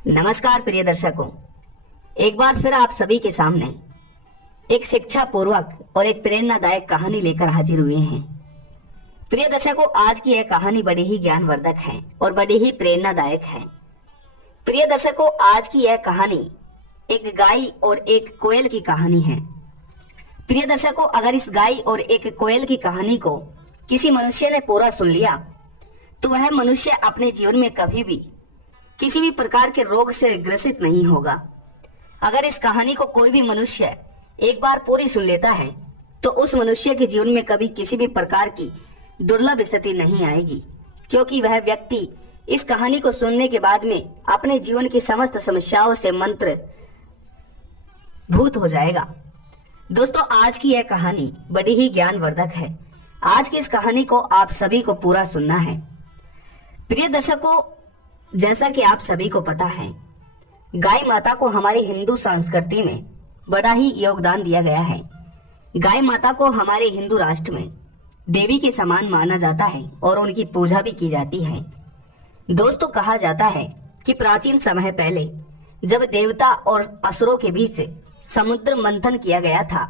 नमस्कार प्रिय दर्शकों, एक बार फिर आप सभी के सामने एक शिक्षा पूर्वक और एक प्रेरणादायक कहानी लेकर हाजिर हुए हैं। प्रिय दर्शकों, आज की यह कहानी बड़ी ही ज्ञानवर्धक है और बड़ी ही प्रेरणादायक है। प्रिय दर्शकों, आज की यह कहानी एक गाय और एक कोयल की कहानी है। प्रिय दर्शकों, अगर इस गाय और एक कोयल की कहानी को किसी मनुष्य ने पूरा सुन लिया तो वह मनुष्य अपने जीवन में कभी भी किसी भी प्रकार के रोग से ग्रसित नहीं होगा। अगर इस कहानी को कोई भी मनुष्य एक बार पूरी सुन लेता है तो उस मनुष्य के जीवन में कभी किसी भी प्रकार की दुर्लभ स्थिति नहीं आएगी, क्योंकि वह व्यक्ति इस कहानी को सुनने के बाद में अपने जीवन की समस्त समस्याओं से मंत्र भूत हो जाएगा। दोस्तों, आज की यह कहानी बड़ी ही ज्ञानवर्धक है। आज की इस कहानी को आप सभी को पूरा सुनना है। प्रिय दर्शकों, जैसा कि आप सभी को पता है, गाय माता को हमारी हिंदू संस्कृति में बड़ा ही योगदान दिया गया है। गाय माता को हमारे हिंदू राष्ट्र में देवी के समान माना जाता है और उनकी पूजा भी की जाती है। दोस्तों, कहा जाता है कि प्राचीन समय पहले जब देवता और असुरों के बीच समुद्र मंथन किया गया था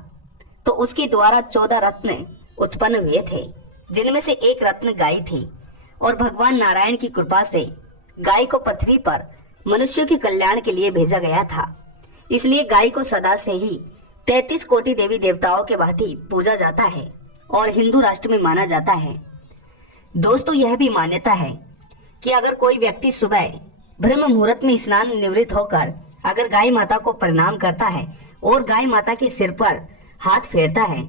तो उसके द्वारा 14 रत्न उत्पन्न हुए थे, जिनमें से एक रत्न गाय थी। और भगवान नारायण की कृपा से गाय को पृथ्वी पर मनुष्यों के कल्याण के लिए भेजा गया था। इसलिए गाय को सदा से ही 33 कोटि देवी देवताओं के भांति पूजा जाता है और हिंदू राष्ट्र में माना जाता है। दोस्तों, यह भी मान्यता है कि अगर कोई व्यक्ति सुबह ब्रह्म मुहूर्त में स्नान निवृत्त होकर अगर गाय माता को प्रणाम करता है और गाय माता के सिर पर हाथ फेरता है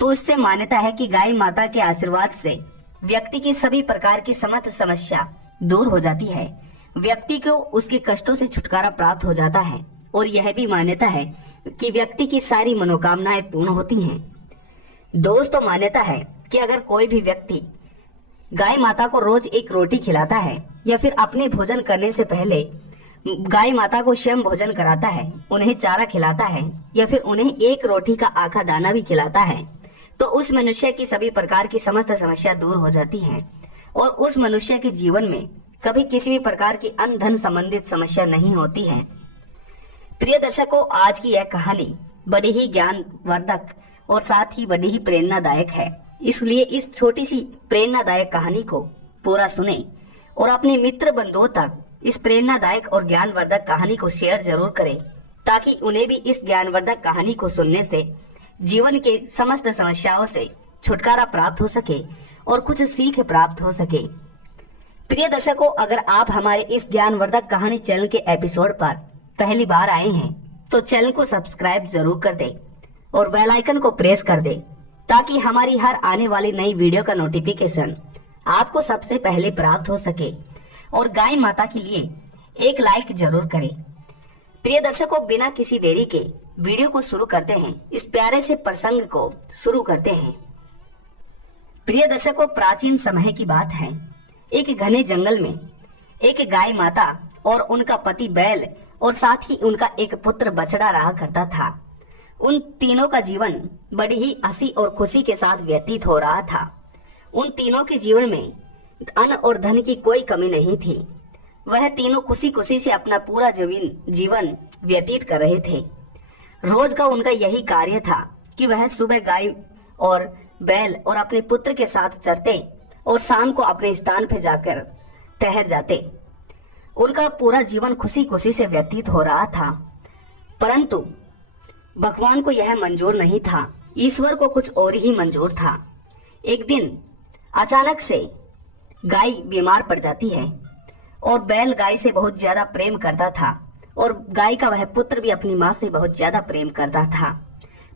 तो इससे मान्यता है कि गाय माता के आशीर्वाद से व्यक्ति की सभी प्रकार की समस्त समस्या दूर हो जाती है, व्यक्ति को उसके कष्टों से छुटकारा प्राप्त हो जाता है और यह भी मान्यता है कि व्यक्ति की सारी मनोकामनाएं पूर्ण होती हैं। दोस्तों, मान्यता है कि अगर कोई भी व्यक्ति गाय माता को रोज एक रोटी खिलाता है या फिर अपने भोजन करने से पहले गाय माता को स्वयं भोजन कराता है, उन्हें चारा खिलाता है या फिर उन्हें एक रोटी का आखा दाना भी खिलाता है, तो उस मनुष्य की सभी प्रकार की समस्त समस्या दूर हो जाती है और उस मनुष्य के जीवन में कभी किसी भी प्रकार की अन्न धन संबंधित समस्या नहीं होती है। प्रिय दर्शकों, आज की यह कहानी बड़ी ही ज्ञानवर्धक और साथ ही बड़ी ही प्रेरणादायक है। इसलिए इस छोटी सी प्रेरणादायक कहानी को पूरा सुने और अपने मित्र बंधुओं तक इस प्रेरणादायक और ज्ञानवर्धक कहानी को शेयर जरूर करें, ताकि उन्हें भी इस ज्ञानवर्धक कहानी को सुनने से जीवन के समस्त समस्याओं से छुटकारा प्राप्त हो सके और कुछ सीख प्राप्त हो सके। प्रिय दर्शकों, अगर आप हमारे इस ज्ञानवर्धक कहानी चैनल के एपिसोड पर पहली बार आए हैं तो चैनल को सब्सक्राइब जरूर कर दें और बेल आइकन को प्रेस कर दें, ताकि हमारी हर आने वाली नई वीडियो का नोटिफिकेशन आपको सबसे पहले प्राप्त हो सके। और गाय माता के लिए एक लाइक जरूर करें। प्रिय दर्शकों, बिना किसी देरी के वीडियो को शुरू करते हैं। इस प्यारे से प्रसंग को शुरू करते हैं। प्रिय दर्शकों, प्राचीन समय की बात है। एक घने जंगल में एक गाय माता और उनका पति बैल और साथ ही उनका एक पुत्र बछड़ा रहा करता था। उन तीनों का जीवन बड़ी ही हंसी और खुशी के साथ व्यतीत हो रहा था। उन तीनों के जीवन में अन्न और धन की कोई कमी नहीं थी। वह तीनों खुशी खुशी से अपना पूरा जीवन व्यतीत कर रहे थे। रोज का उनका यही कार्य था कि वह सुबह गाय और बैल और अपने पुत्र के साथ चरते और शाम को अपने स्थान पर जाकर ठहर जाते। उनका पूरा जीवन खुशी खुशी से व्यतीत हो रहा था, परंतु भगवान को यह मंजूर नहीं था। ईश्वर को कुछ और ही मंजूर था। एक दिन अचानक से गाय बीमार पड़ जाती है और बैल गाय से बहुत ज्यादा प्रेम करता था और गाय का वह पुत्र भी अपनी माँ से बहुत ज्यादा प्रेम करता था।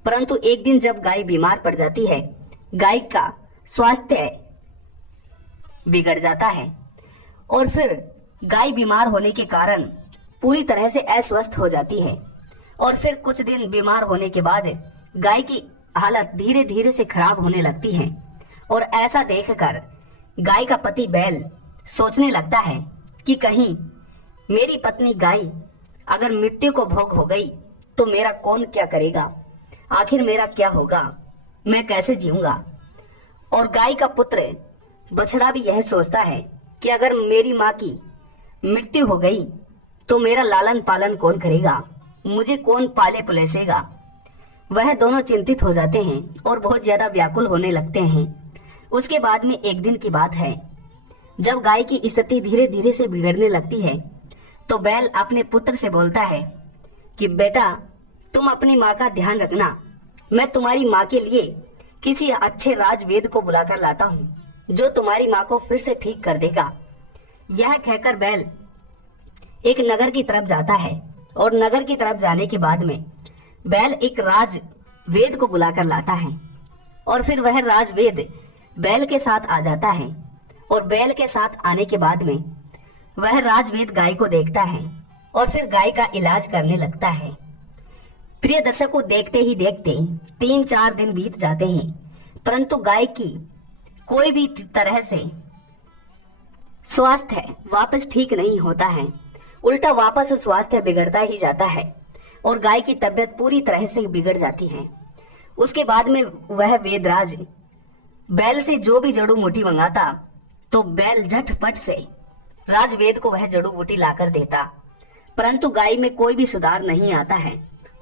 परंतु एक दिन जब गाय बीमार पड़ जाती है, गाय का स्वास्थ्य बिगड़ जाता है और फिर गाय बीमार होने के कारण पूरी तरह से अस्वस्थ हो जाती है। और फिर कुछ दिन बीमार होने के बाद गाय की हालत धीरे धीरे से खराब होने लगती है और ऐसा देखकर गाय का पति बैल सोचने लगता है कि कहीं मेरी पत्नी गाय अगर मृत्यु को भोग हो गई तो मेरा कौन क्या करेगा, आखिर मेरा क्या होगा, मैं कैसे जीऊंगा। और गाय का पुत्र बछड़ा भी यह सोचता है कि अगर मेरी माँ की मृत्यु हो गई तो मेरा लालन पालन कौन करेगा, मुझे कौन पाले पुलेसेगा। वह दोनों चिंतित हो जाते हैं और बहुत ज्यादा व्याकुल होने लगते हैं। उसके बाद में एक दिन की बात है, जब गाय की स्थिति धीरे धीरे से बिगड़ने लगती है तो बैल अपने पुत्र से बोलता है कि बेटा, तुम अपनी माँ का ध्यान रखना, मैं तुम्हारी माँ के लिए किसी अच्छे राजवेद को बुलाकर लाता हूँ जो तुम्हारी माँ को फिर से ठीक कर देगा। यह कहकर बैल एक नगर की तरफ जाता है और नगर की तरफ जाने के बाद में बैल एक राजवेद को बुलाकर लाता है और फिर वह राजवेद बैल के साथ आ जाता है और बैल के साथ आने के बाद में वह राजवेद गाय को देखता है और फिर गाय का इलाज करने लगता है। प्रिय दर्शकों, देखते ही देखते 3-4 दिन बीत जाते हैं, परंतु गाय की कोई भी तरह से स्वास्थ्य वापस ठीक नहीं होता है, उल्टा वापस स्वास्थ्य बिगड़ता ही जाता है और गाय की तबीयत पूरी तरह से बिगड़ जाती है। उसके बाद में वह वेदराज बैल से जो भी जड़ू बूटी मंगाता तो बैल झटपट से राजवेद को वह जड़ू बूटी लाकर देता, परंतु गाय में कोई भी सुधार नहीं आता है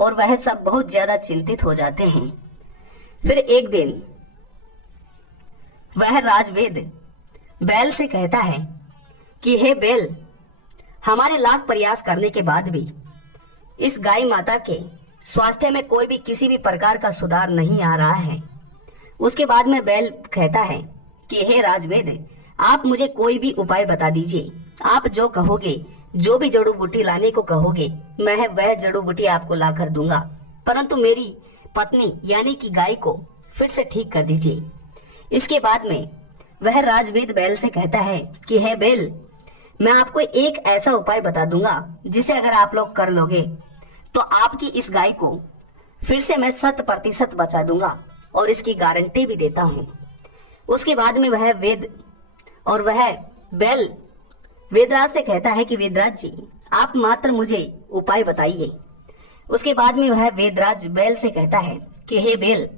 और वह सब बहुत ज्यादा चिंतित हो जाते हैं। फिर एक दिन वह राजवेद बैल से कहता है कि हे बैल, हमारे लाख प्रयास करने के बाद भी इस गाय माता के स्वास्थ्य में कोई भी किसी भी प्रकार का सुधार नहीं आ रहा है। उसके बाद में बैल कहता है कि हे राजवेद, आप मुझे कोई भी उपाय बता दीजिए, आप जो कहोगे, जो भी जड़ू बूटी लाने को कहोगे, मैं वह जड़ू बूटी आपको ला कर दूंगा, परंतु मेरी पत्नी यानी कि गाय को फिर से ठीक कर दीजिए। इसके बाद में वह राजवेद बैल से कहता है कि हे बैल, मैं आपको एक ऐसा उपाय बता दूंगा जिसे अगर आप लोग कर लोगे तो आपकी इस गाय को फिर से मैं 100% बचा दूंगा और इसकी गारंटी भी देता हूँ। उसके बाद में वह बैल वेदराज से कहता है कि वेदराज जी, आप मात्र मुझे उपाय बताइए। उसके बाद में वह वेदराज बैल से कहता है कि हे बैल,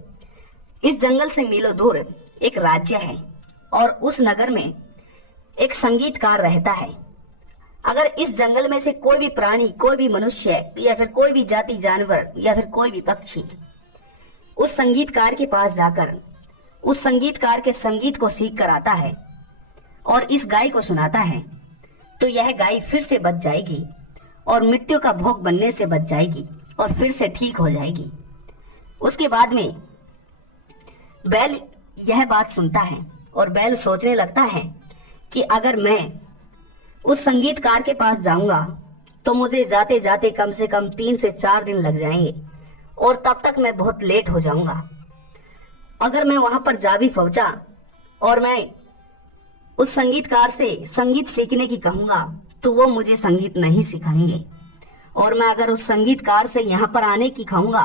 इस जंगल से मीलों दूर एक राज्य है और उस नगर में एक संगीतकार रहता है। अगर इस जंगल में से कोई भी प्राणी, कोई भी मनुष्य या फिर कोई भी जाति जानवर या फिर कोई भी पक्षी उस संगीतकार के पास जाकर उस संगीतकार के संगीत को सीख कर आता है और इस गाय को सुनाता है तो यह गाय फिर से बच जाएगी और मृत्यु का भोग बनने से बच जाएगी और फिर से ठीक हो जाएगी। उसके बाद में बैल यह बात सुनता है और बैल सोचने लगता है कि अगर मैं उस संगीतकार के पास जाऊंगा तो मुझे जाते जाते कम से कम 3 से 4 दिन लग जाएंगे और तब तक मैं बहुत लेट हो जाऊंगा। अगर मैं वहां पर जा भी पहुंचा और मैं उस संगीतकार से संगीत सीखने की कहूंगा तो वो मुझे संगीत नहीं सिखाएंगे, और मैं अगर उस संगीतकार से यहाँ पर आने की कहूंगा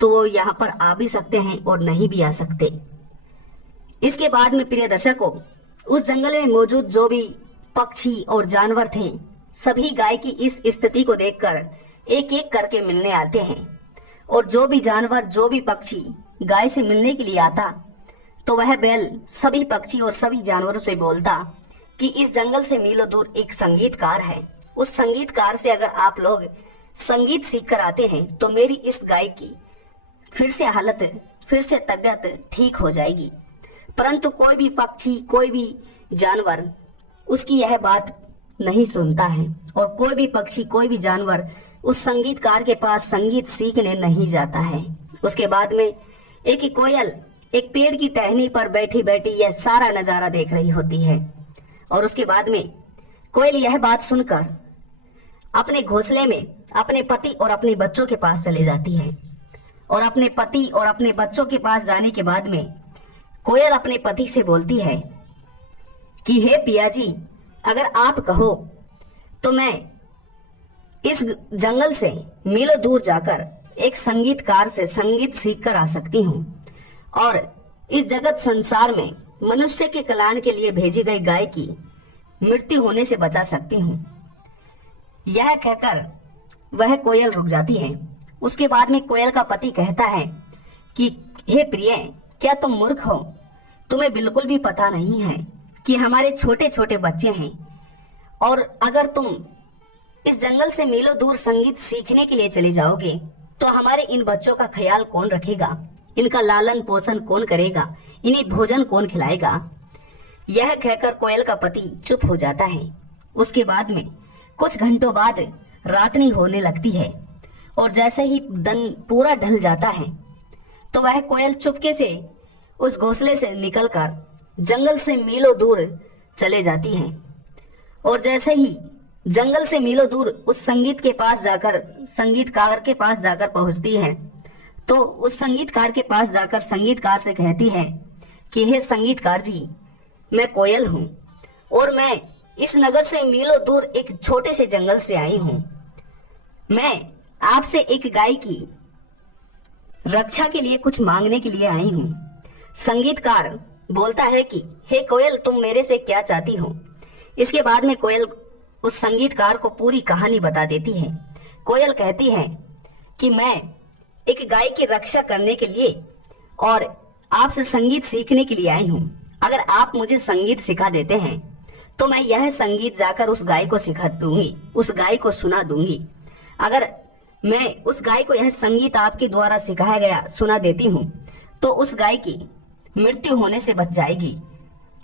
तो वो यहाँ पर आ भी सकते हैं और नहीं भी आ सकते। इसके बाद में प्रिय दर्शकों, उस जंगल में मौजूद जो भी पक्षी और जानवर थे सभी गाय की इस स्थिति को देखकर एक एक करके मिलने आते हैं, और जो भी जानवर, जो भी पक्षी गाय से मिलने के लिए आता तो वह बैल सभी पक्षी और सभी जानवरों से बोलता कि इस जंगल से मीलों दूर एक संगीतकार है, उस संगीतकार से अगर आप लोग संगीत सीख कर आते हैं तो मेरी इस गाय की फिर से तबीयत ठीक हो जाएगी। परंतु कोई भी पक्षी, कोई भी जानवर उसकी यह बात नहीं सुनता है और कोई भी पक्षी, कोई भी जानवर उस संगीतकार के पास संगीत सीखने नहीं जाता है। उसके बाद में एक कोयल एक पेड़ की टहनी पर बैठी बैठी यह सारा नजारा देख रही होती है, और उसके बाद में कोयल यह बात सुनकर अपने घोंसले में अपने पति और अपने बच्चों के पास चले जाती है। और अपने पति और अपने बच्चों के पास जाने के बाद में कोयल अपने पति से बोलती है कि हे पिया जी, अगर आप कहो तो मैं इस जंगल से मीलों दूर जाकर एक संगीतकार से संगीत सीख कर आ सकती हूँ और इस जगत संसार में मनुष्य के कल्याण के लिए भेजी गई गाय की मृत्यु होने से बचा सकती हूँ। यह कहकर वह कोयल रुक जाती है। उसके बाद में कोयल का पति कहता है कि हे प्रिय, क्या तुम मूर्ख हो? तुम्हें बिल्कुल भी पता नहीं है कि हमारे छोटे छोटे बच्चे हैं, और अगर तुम इस जंगल से मीलों दूर संगीत सीखने के लिए चले जाओगे तो हमारे इन बच्चों का ख्याल कौन रखेगा, इनका लालन पोषण कौन करेगा, इन्हें भोजन कौन खिलाएगा। यह कहकर कोयल का पति चुप हो जाता है। उसके बाद में कुछ घंटों बाद रात्रि होने लगती है और जैसे ही दिन पूरा ढल जाता है तो वह कोयल चुपके से उस घोंसले से निकलकर जंगल से मीलों दूर चले जाती है। और जैसे ही जंगल से मीलों दूर उस संगीतकार के पास जाकर पहुंचती है तो उस संगीतकार के पास जाकर संगीतकार से कहती है कि हे संगीतकार जी, मैं कोयल हूँ और मैं इस नगर से मीलों दूर एक छोटे से जंगल से आई हूँ। मैं आपसे एक गाय की रक्षा के लिए कुछ मांगने के लिए आई हूँ। संगीतकार बोलता है कि हे कोयल, तुम मेरे से क्या चाहती हो। इसके बाद में कोयल उस संगीतकार को पूरी कहानी बता देती है। कोयल कहती है कि मैं एक गाय की रक्षा करने के लिए और आपसे संगीत सीखने के लिए आई हूँ। अगर आप मुझे संगीत सिखा देते हैं तो मैं यह संगीत जाकर उस गाय को सिखा दूंगी, उस गाय को सुना दूंगी। अगर मैं उस गाय को यह संगीत आपके द्वारा सिखाया गया सुना देती हूँ तो उस गाय की मृत्यु होने से बच जाएगी,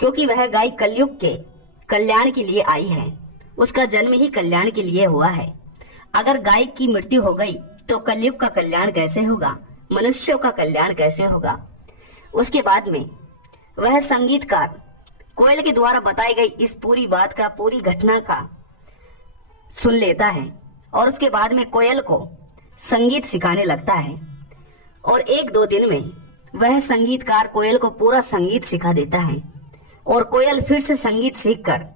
क्योंकि वह गाय कलयुग के कल्याण के लिए आई है। उसका जन्म ही कल्याण के लिए हुआ है। अगर गाय की मृत्यु हो गई तो कलयुग का कल्याण कैसे होगा, मनुष्यों का कल्याण कैसे होगा। उसके बाद में वह संगीतकार कोयल के द्वारा बताई गई इस पूरी बात का, पूरी घटना का सुन लेता है और उसके बाद में कोयल को संगीत सिखाने लगता है। और एक दो दिन में वह संगीतकार कोयल को पूरा संगीत सिखा देता है और कोयल फिर से संगीत सीखकर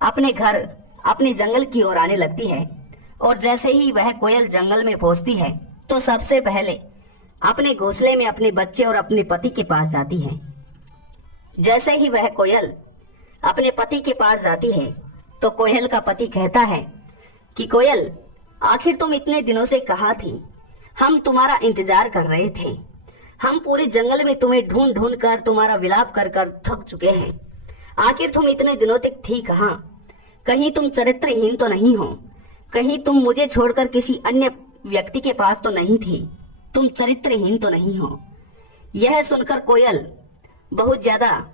अपने घर, अपने जंगल की ओर आने लगती है। और जैसे ही वह कोयल जंगल में पहुंचती है तो सबसे पहले अपने घोंसले में अपने बच्चे और अपने पति के पास जाती है। जैसे ही वह कोयल अपने पति के पास जाती है तो कोयल का पति कहता है कि कोयल, आखिर तुम इतने दिनों से कहाँ थी, हम तुम्हारा इंतजार कर रहे थे। हम पूरे जंगल में तुम्हें ढूंढ ढूंढ कर, तुम्हारा विलाप कर कर थक चुके हैं। आखिर तुम इतने दिनों तक थी कहाँ? कहीं तुम चरित्रहीन तो नहीं हो? कहीं तुम मुझे छोड़कर किसी अन्य व्यक्ति के पास तो नहीं थी? तुम चरित्रहीन तो नहीं हो? यह सुनकर कोयल बहुत ज्यादा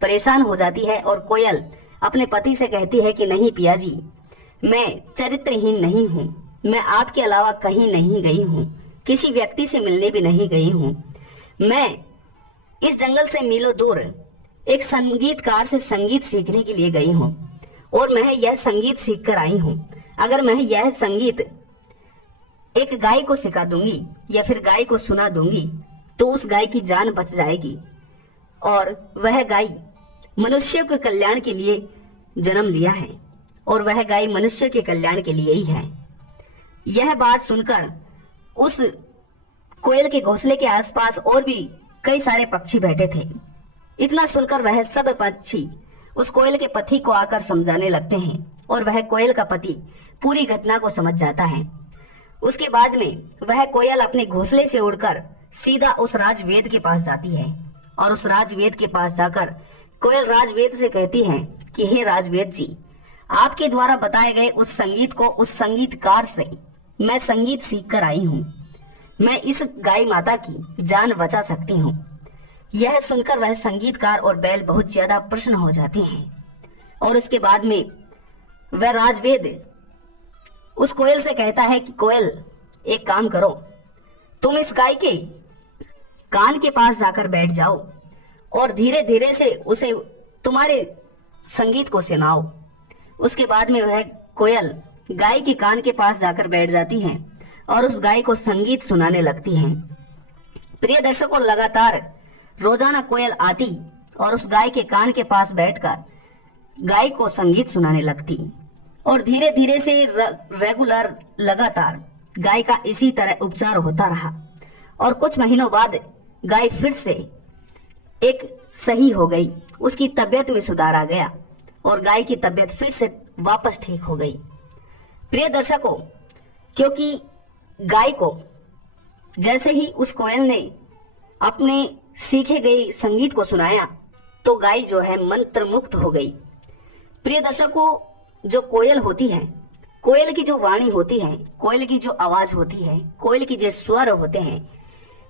परेशान हो जाती है और कोयल अपने पति से कहती है कि नहीं पिया जी, मैं चरित्रहीन नहीं हूँ। मैं आपके अलावा कहीं नहीं गई हूँ, किसी व्यक्ति से मिलने भी नहीं गई हूँ। मैं इस जंगल से मीलों दूर एक संगीतकार से संगीत सीखने के लिए गई हूँ और मैं यह संगीत सीख कर आई हूँ। अगर मैं यह संगीत एक गाय को सिखा दूंगी या फिर गाय को सुना दूंगी तो उस गाय की जान बच जाएगी और वह गाय मनुष्य के कल्याण के लिए जन्म लिया है और वह गाय मनुष्य के कल्याण के लिए ही है। यह बात सुनकर उस कोयल के घोंसले के आसपास और भी कई सारे पक्षी बैठे थे। इतना सुनकर वह सब पक्षी उस कोयल के पति को आकर समझाने लगते हैं और वह कोयल का पति पूरी घटना को समझ जाता है। उसके बाद में वह कोयल अपने घोंसले से उड़कर सीधा उस राजवेद के पास जाती है और उस राजवेद के पास जाकर कोयल राजवेद से कहती है कि हे राजवेद जी, आपके द्वारा बताए गए उस संगीत को, उस संगीतकार से मैं संगीत सीख कर आई हूँ। मैं इस गाय माता की जान बचा सकती हूँ। यह सुनकर वह संगीतकार और बैल बहुत ज्यादा प्रसन्न हो जाते हैं और उसके बाद में वह राजवेद उस कोयल से कहता है कि कोयल, एक काम करो, तुम इस गाय के कान के पास जाकर बैठ जाओ और धीरे धीरे से उसे तुम्हारे संगीत को सुनाओ। उसके बाद में वह कोयल गाय के कान के पास जाकर बैठ जाती है और उस गाय को संगीत सुनाने लगती है। प्रिय दर्शकों, लगातार रोजाना कोयल आती और उस गाय के कान के पास बैठकर गाय को संगीत सुनाने लगती और धीरे धीरे से रेगुलर लगातार गाय का इसी तरह उपचार होता रहा और कुछ महीनों बाद गाय फिर से एक सही हो गई। उसकी तबीयत में सुधार आ गया और गाय की तबीयत फिर से वापस ठीक हो गई। प्रिय दर्शकों, क्योंकि गाय को जैसे ही उस कोयल ने अपने सीखे गए संगीत को सुनाया तो गाय जो है मंत्र मुक्त हो गई। प्रिय दर्शकों, जो कोयल होती है कोयल की जो वाणी होती है, कोयल की जो आवाज होती है, कोयल की जो स्वर होते हैं,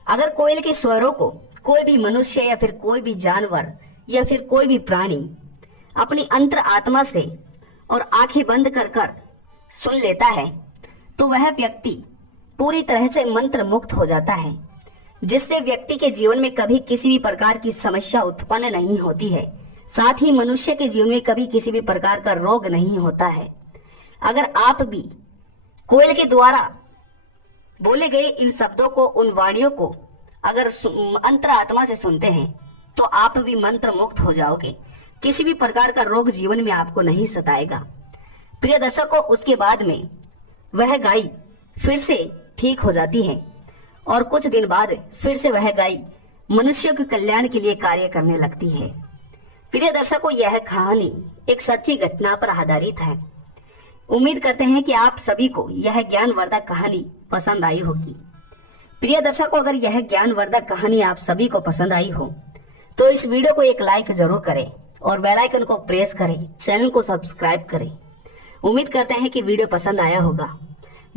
अगर कोयल के स्वरों को कोई भी मनुष्य या फिर कोई भी जानवर या फिर कोई भी प्राणी अपनी अंतर आत्मा से और आंखें बंद कर कर सुन लेता है तो वह व्यक्ति पूरी तरह से मंत्र मुक्त हो जाता है, जिससे व्यक्ति के जीवन में कभी किसी भी प्रकार की समस्या उत्पन्न नहीं होती है। साथ ही मनुष्य के जीवन में कभी किसी भी प्रकार का रोग नहीं होता है। अगर आप भी कोयल के द्वारा बोले गए इन शब्दों को, उन वाणियों को अगर अंतर आत्मा से सुनते हैं तो आप भी मंत्र मुक्त हो जाओगे। किसी भी प्रकार का रोग जीवन में आपको नहीं सताएगा। प्रिय दर्शकों, उसके बाद में वह गाय फिर से ठीक हो जाती है और कुछ दिन बाद फिर से वह गाय मनुष्य के कल्याण के लिए कार्य करने लगती है। प्रिय दर्शकों, यह कहानी एक सच्ची घटना पर आधारित है। उम्मीद करते हैं कि आप सभी को यह ज्ञानवर्धक कहानी पसंद आई होगी। प्रिय दर्शकों, अगर यह ज्ञानवर्धक कहानी आप सभी को पसंद आई हो तो इस वीडियो को एक लाइक जरूर करें और बेल आइकन को प्रेस करें, चैनल को सब्सक्राइब करें। उम्मीद करते हैं कि वीडियो पसंद आया होगा।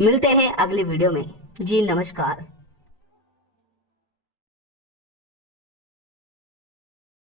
मिलते हैं अगली वीडियो में। जी नमस्कार।